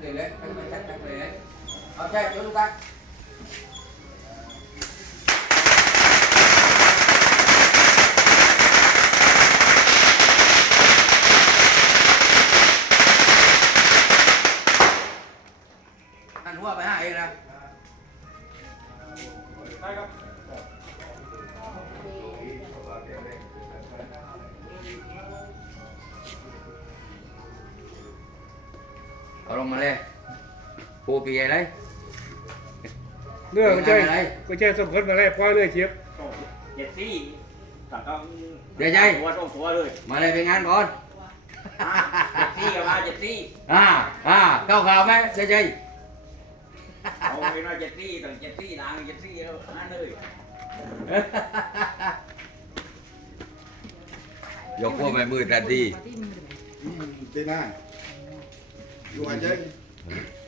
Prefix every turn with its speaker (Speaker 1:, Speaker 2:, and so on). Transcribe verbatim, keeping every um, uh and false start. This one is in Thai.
Speaker 1: để lên cắt cắt cắt để lên ok chỗ chúng ta ăn hoa phải hại nèเอาลงมาเลยปูปีอะไร
Speaker 2: เนื้อก็ใช่ก็ใช่สมคนมาแรกพ่อเรื่อยเชียบ
Speaker 3: เจ็ดซี่ต่างก็
Speaker 1: เดี๋ยวใจ
Speaker 3: ตัวตรงตัวเลย
Speaker 1: มาเลยไปงานก่อน
Speaker 3: เจ็ดซี่กับมาเจ็ดซี่
Speaker 1: อ่าอ่าเข้าข่าวไหมเดี๋ยวใจ
Speaker 3: เอาไปว่าเจ็ดซี่ต่างเจ็ดซี่ดังเจ็ดซี่แล้วนั่นเลย
Speaker 1: ยกพวกแม่มือทันที
Speaker 4: Thế này. Dù anh chơi.